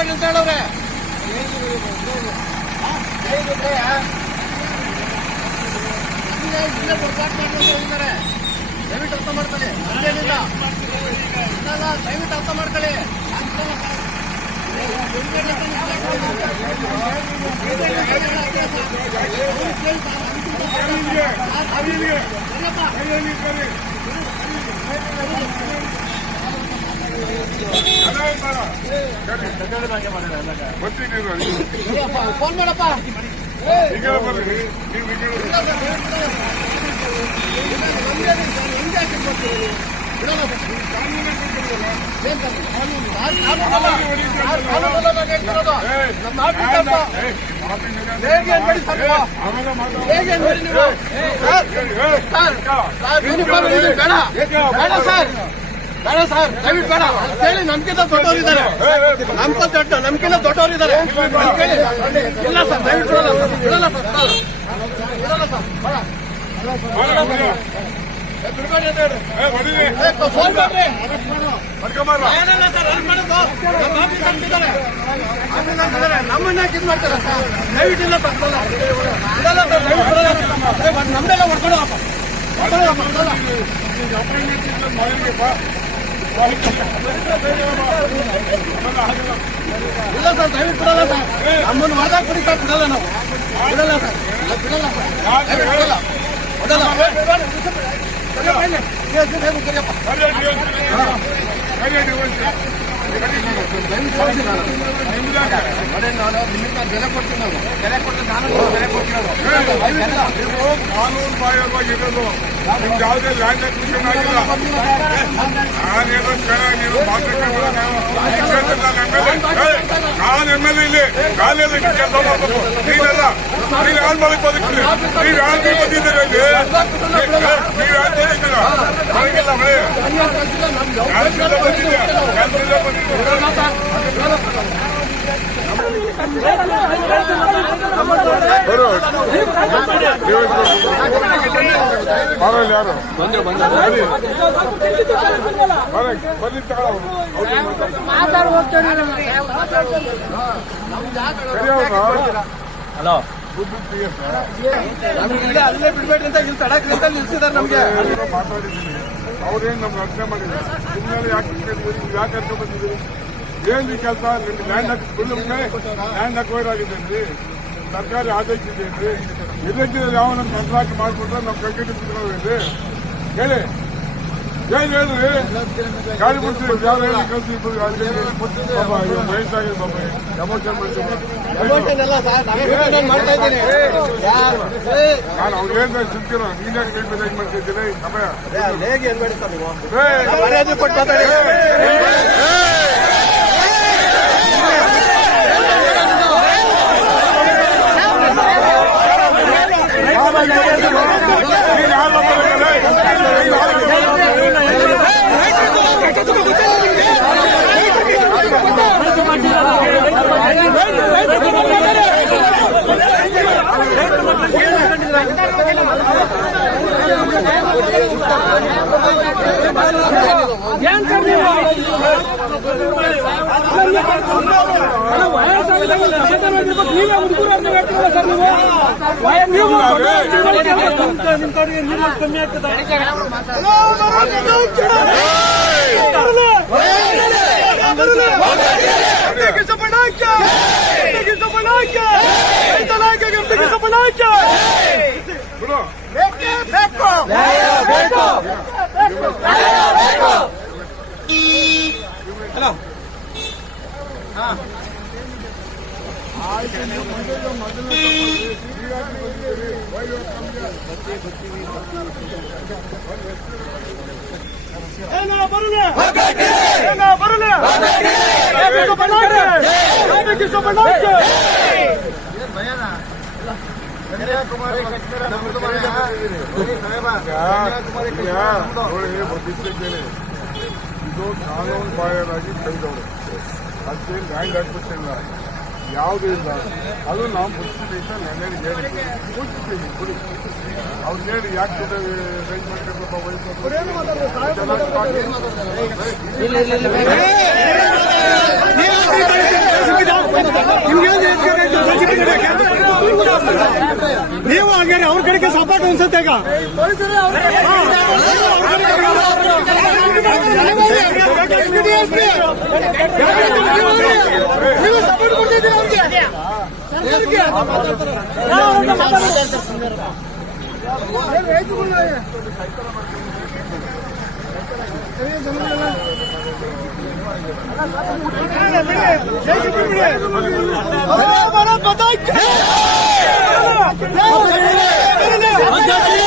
ಬಿಡ್ಬೇಡಿ ಅಂತ. ದಯವಿಟ್ಟು ಅರ್ಥ ಮಾಡ್ಕೊಳ್ಳಿ. ಇಲ್ಲ, ದಯವಿಟ್ಟು ಅರ್ಥ ಮಾಡ್ಕೊಳ್ಳಿ. ಫೋನ್ ಮಾಡಪ್ಪ ಈಗ ಬರ್ರಿ ನೀವು ಈಗ ಹೆಂಗೆ ಬೇಡ. ಸರ್. ದಯವಿಟ್ಟು ಬೇಡ. ಹೇಳಿ ನಮ್ಗಿಂತ ದೊಡ್ಡವರಿದ್ದಾರೆ. ನಮ್ಗ ದೊಡ್ಡ, ನಮ್ಗಿಂತ ದೊಡ್ಡವರಿದ್ದಾರೆ. ಇಲ್ಲ ಸರ್, ದಯವಿಟ್ಟು ಬಿಡಲ್ಲ ಸರ್ ನಮ್ಮ ಆಫೀಸ್ ಅಂತಿದ್ದಾರೆ ನಮ್ಮನ್ನ ಇದು ಮಾಡ್ತಾರೆ ಸರ್. ದಯವಿಟ್ಟು ಇಲ್ಲ ಸರ್ ನಮ್ದೆಲ್ಲ ಹೊಡ್ಕೊಳ್ಳೋ ಬಿಡಲ್ಲ. ಇಲ್ಲ ಸರ್ ದಯವಿಟ್ಟು ಬಿಡಲ್ಲ ಸರ್ ನಮ್ಮನ್ನು ಹೊಡೆದಾಗ ಬಿಡಿ ಸರ್ ಬಿಡಲ್ಲ ನಾವು ಬಿಡಲ್ಲ ಸರ್ ಇಲ್ಲ, ಬಿಡಲ್ಲ ಸರ್ ದಯವಿಟ್ಟು ಬಿಡಲ್ಲ ಬಿಡಲ್ಲ ಕರಿಯಪ್ಪ ಇಲ್ಲಿ. ಏ, ಏ, ಏ, ಕರಿಯಪ್ಪ. ನೋಡಿ ನಾನು ನಿಮ್ಮಿಂದ ಬೆಲೆ ಕೊಡ್ತೀನಿ ನಾನು ಬೆಲೆ ಕೊಟ್ಟು ನಾನು ನಿಮ್ಗೆ ಬೆಲೆ ಕೊಟ್ಟಿರೋದು ಕಾನೂನು ಬಾಹಿರವಾಗಿರೋದು ನಿಮ್ಗೆ ಯಾವುದೇ ಲ್ಯಾಂಡ್ ಅಕ್ವಿಷನ್ ಆಗಿಲ್ಲ ನಾನೇನೋ ನೀವು ನಾನು ಎಂ ಎಲ್ ಇಲ್ಲಿ ಕಾಲೇಜ್ ಕೆಲಸ ಮಾಡಬೇಕು. ನೀವೆಲ್ಲ ನೀನು ಯಾರು ಮಾಡಕ್ ಬದುಕ್ತೀರಿ ನೀವು ಯಾರು ನೀವು ಬಂದಿದ್ದೀರ ಇಲ್ಲಿ ನೀವು ಯಾರು ಬಂದಿದ್ದೀರ ಬಂದಿದ್ದೀಯ ಬರೋಲ್ಲ ಯಾರು? ಬರ್ಲಿ ತಗೊಳ್ಳೋ ಹಲೋ ಅಲ್ಲೇ ಬಿಡ್ಬೇಡ್ರಿ ಅಂತ ಇಲ್ಲಿ ತಡಕ್ರಿ ಅಂತ ನಿಲ್ಸಿದಾರೆ ನಮ್ಗೆ ಮಾತಾಡಿದ್ದೀನಿ ಅವ್ರೇನು ನಮ್ಗೆ ರಕ್ಷಣೆ ಮಾಡಿದ್ರೆ? ಸುಮ್ಮನೆ ಯಾಕೆ ಯಾಕೆ ಕರ್ಕೊಂಡ್ ಬಂದಿದ್ದೀರಿ? ಏನ್ ಈ ಕೆಲಸ? ನಿಮ್ಗೆ ಲ್ಯಾಂಡ್ ಹಾಕಿ ಲ್ಯಾಂಡ್ ಹಾಕೋರ್ ಆಗಿದ್ದೇನ್ರಿ ಸರ್ಕಾರಿ ಆದೇಶ ಇದೆ ಇದಕ್ಕೆ ಯಾವ ನಮ್ಮ ಕಂಟ್ರಾಕ್ಟ್ ಮಾಡ್ಕೊಟ್ರೆ ನಮ್ಮ ಕೈಕಟ್ಟಿ ಬಿಟ್ಕೊಳ್ಳೋದ್ರಿ ಹೇಳಿ ಹೇಳಿ ಹೇಳ್ರಿ ಗಾಡಿ ಬಿಡ್ತೀವಿ ಯಾವ ಹೇಳಿ ಕಳಿಸಿ ವಯಸ್ಸಾಗಿದೆ ಎಮೋಷನ್ ಏ, ನಾನು ಅವ್ರೇನ್ ಸಿಗ್ತೀರ ನೀನೇ ಕೈ ಮೇಲೆ ಹೆಂಗ್ ಮಾಡ್ತಿದ್ದೀರಿ ಸಮಯ ಹೇಗೆ ಏನ್ಬೇಡಿ ಸರ್ ನೀವು ಏ, ಮರ್ಯಾದೆ ಕೊಟ್ಟು ಮಾತಾಡಿ ನೀನ್ ಯಾರ್ ನಂಬರ್ ಇದ್ದಾರೆ? ನೀನ್ ಯಾರ್ ನಂಬರ್ ಇದ್ದಾರೆ? ಏನ್ ಸರ್ ನೀವು ಅಲ್ಲ, ವಯಸ್ಸಾಗಿದ್ದಾಗ ಸಮಾಧಾನವಾಗಿರ್ಬೇಕು. ನೀವೇ ಹುಡುಗರು ಅಂತ ಹೇಳ್ತೀರಲ್ಲ ಸರ್ ನೀವು ವಯ- ನೀವು ನಿಮ್ ಕಡೆಗೆ ನೀವು ಕಮ್ಮಿ ಆಗ್ತದೆ Beko! Beko! Beko! Beko! Beko! Hello. Ah. ಬರಲ್ಲ ಬರಲ್ಲ ಬಿಡು. ಈಗ ನೋಡಿ ಬಂದಿದ್ದೇನೆ ಇದು ಕಾನೂನು ಬಾಹಿರಾಗಿ ಕೈದವರು ಅದಕ್ಕೆ ಲ್ಯಾಂಡ್ ಹಾಕ್ಬಿಟ್ಟಿಲ್ಲ ಯಾವುದೂ ಇಲ್ಲ ಅದು ನಾವು ಮುಚ್ಚಿದ್ದೀವಿ ಅಂತ ನೆನ್ನೆ ಹೇಳಿ ಮುಚ್ಚಿದ್ದೀವಿ ಬಿಡಿ ಅವ್ರು ಹೇಳಿ ಯಾಕೆ ಅರೇಂಜ್ ಮಾಡ್ಕೊಂಡ್ರಪ್ಪ ವಯಸ್ಸು ನೀವು ಹಂಗಾರೆ ಅವ್ರ ಕಡೆಗೆ ಸಪೋರ್ಟ್ ಅನ್ಸುತ್ತೆ ಈಗ. ಸಪೋರ್ಟ್ ಕೊಡ್ತಿದ್ದೀವಿ ಅವ್ರಿಗೆ アンタッチ!